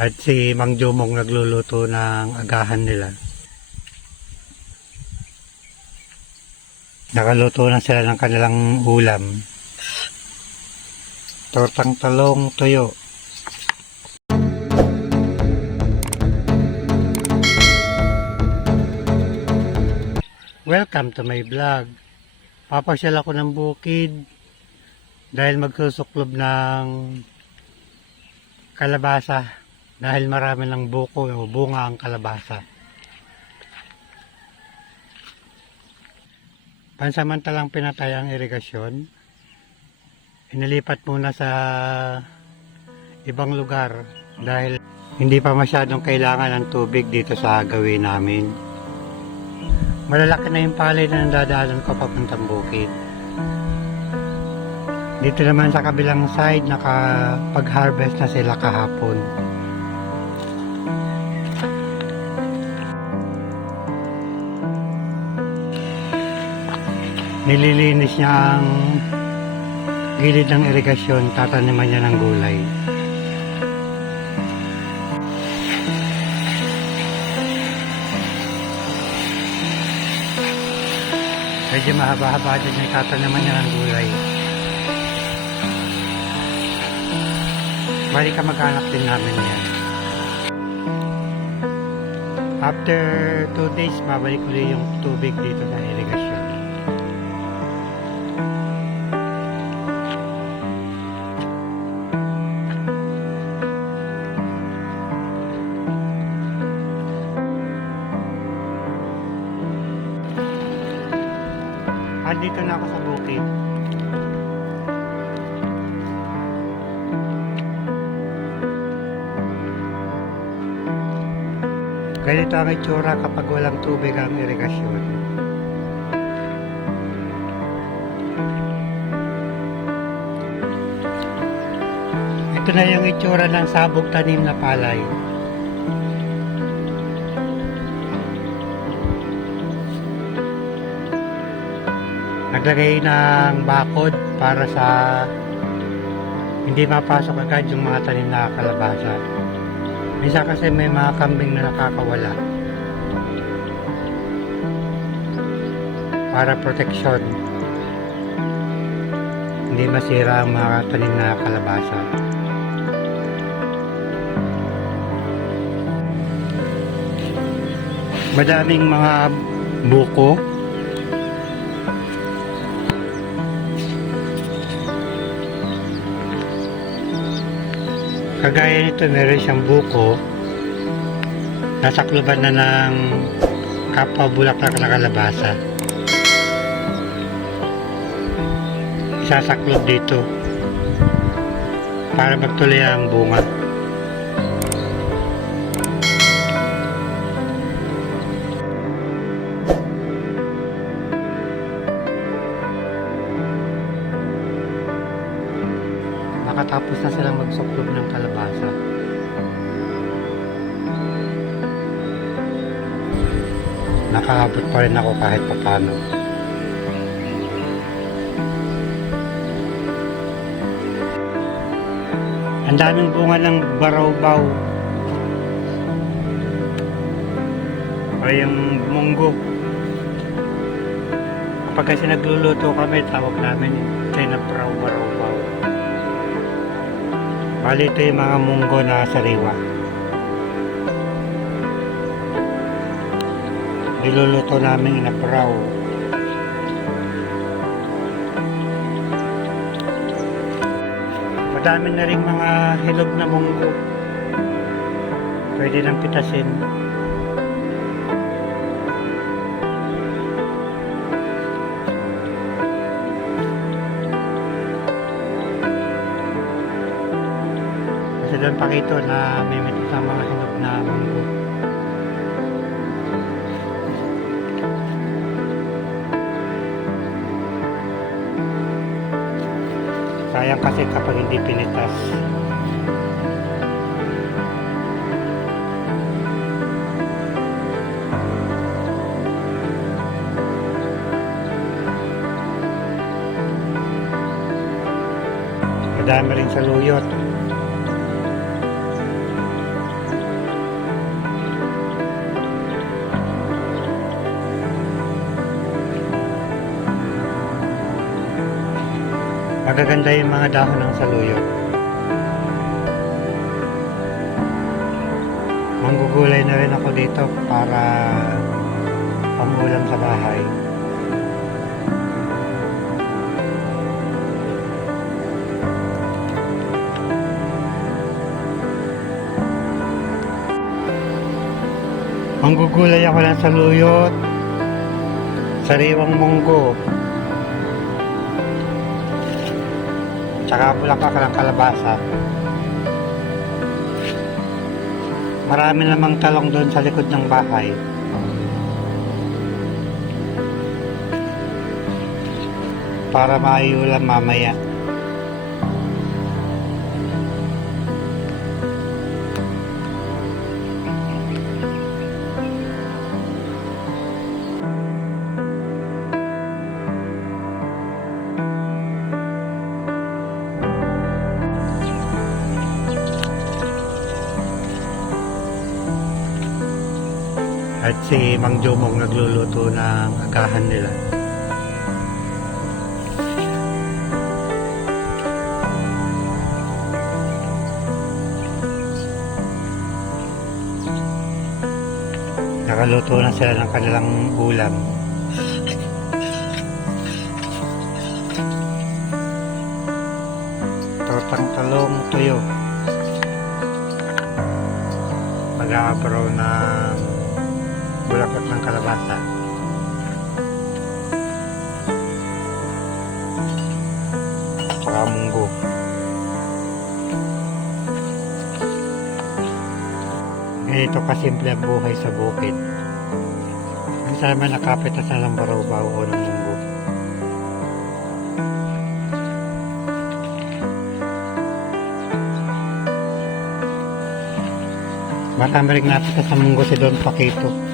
At si Mang Jomong nagluluto ng agahan nila. Nakaluto na sila ng kanilang ulam. Tortang talong tuyo. Welcome to my vlog. Papasyal ako ng bukid dahil magsusuklob ng kalabasa dahil marami ng buko o bunga ang kalabasa. Pansamantalang pinatay ang irigasyon. Inilipat muna sa ibang lugar dahil hindi pa masyadong kailangan ng tubig dito sa gawin namin. Malalaki na yung palay na nadadaanan ko papuntang bukid. Dito naman sa kabilang side, nakapag-harvest na sila kahapon. Nililinis niya ang gilid ng irigasyon, tataniman niya ng gulay. Medyo mahaba-haba din yung tataniman niya ng gulay. Bali ka mag-anak din namin yan. After 2 days, babalik ulit yung tubig dito sa irigasyon. Dito na ako sa bukid. Ganito ang itsura kapag walang tubig ang irigasyon. Ito na yung itsura ng sabog tanim na palay. Naglagay ng bakod para sa hindi mapasok agad yung mga tanim na kalabasa. Minsan kasi may mga kambing na nakakawala. Para protection. Hindi masira ang mga tanim na kalabasa. Madaming mga buko. Kagaya nito, meron siyang buko. Nasakluban na ng kapwa bulaklak na kalabasa. Isasaklob dito para magtuloy ang bunga. Nakatapos na silang magsuklob ng kalabasa. Nakahabot pa rin ako kahit papano. Ang daming bunga ng barawbaw o yung munggo. Kapag kasi nagluluto kami, tawag namin barawbaw. Bali, ito yung mga munggo na sariwa. Niluluto namin inapraw. Madami na rin mga hinog na munggo. Pwede nang pitasin. Doon pakito na may sa mga hinog na munggo. Sayang kasi kapag hindi pinitas. Madami rin sa luyot. Magaganda yung mga dahon ng saluyot. Manggugulay na rin ako dito para pangulam sa bahay. Manggugulay ako ng saluyot, sariwang munggo, tsaka bulaklak ng kalabasa. Marami namang talong doon sa likod ng bahay. Para maiulam mamaya. At si Mang Jomong nagluluto ng agahan nila. Nakaluto na sila ng kanilang ulam. Tortang talong tuyo. Mag-aabraw ng bulaklak ng kalabasa. Tsaka munggo. Ganito kasimple ang buhay sa bukid. Ang sama nakapit na sa lambaraw-baw o ng munggo. Marami rin napita sa munggo si Don Paquito.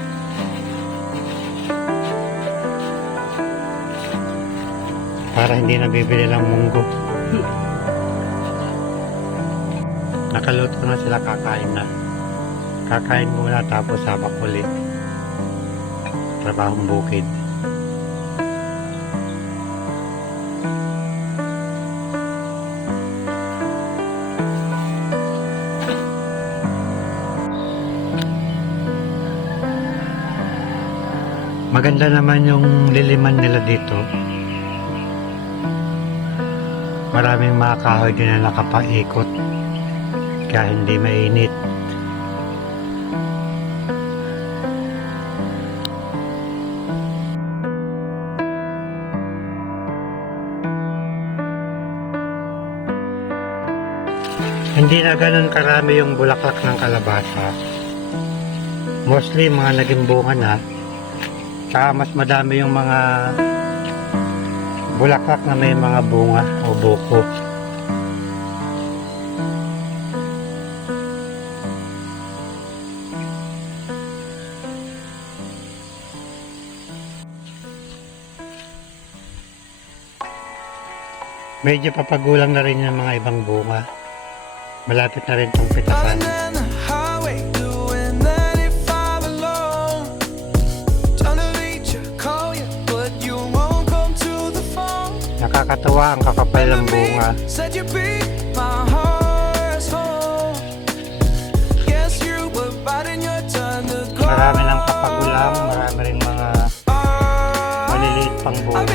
Para hindi nabibili ng munggo. Nakaluto na sila, kakain na. Kakain muna tapos sabak ulit. Trabahong bukid. Maganda naman yung liliman nila dito. Maraming mga kahoy din na nakapaikot kaya hindi mainit. Hindi na ganun karami yung bulaklak ng kalabasa. Mostly mga naging bunga na. Tsaka mas madami yung mga bulaklak na may mga bunga o buko. Medyo papagulang na rin yung mga ibang bunga. Malapit na rin itong pitasan. Nakakatawa ang kakapal ng bunga. Marami ng papagulang, marami rin mga maliliit pang bunga.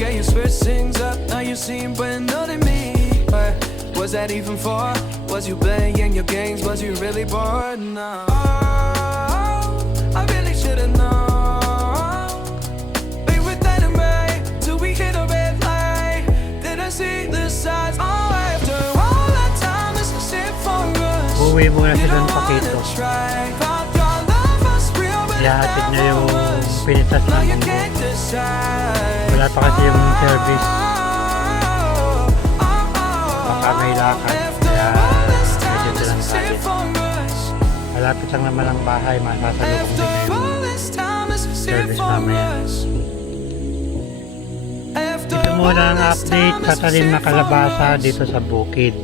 Yeah, you switch things up, now you seem brand new to me. But was that even for? Was you playing your games? Was you really bored? No. I really should've known. Be with that in May till we hit a red light. Did I see the signs? Oh, after all that time, this is it for us. Uwi muna si Don Paquito. ihahatid niya yung pinitas No, ng you munggo. can't decide. Wala pa kasi yung service. Baka may lakad. Kaya medyo silang kalit. Malapit lang naman ang bahay. Masasalubong din niya yung service mamaya. Ito muna ang update sa talim na kalabasa dito sa bukid.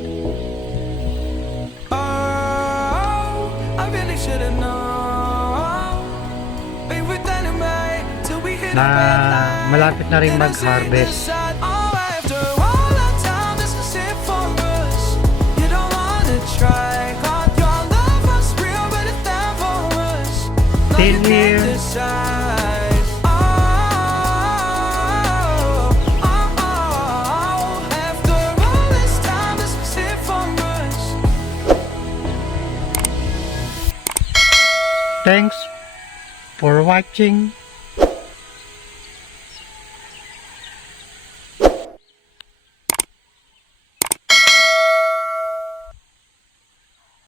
Na malapit na rin mag-harvest. Still here. Thanks for watching.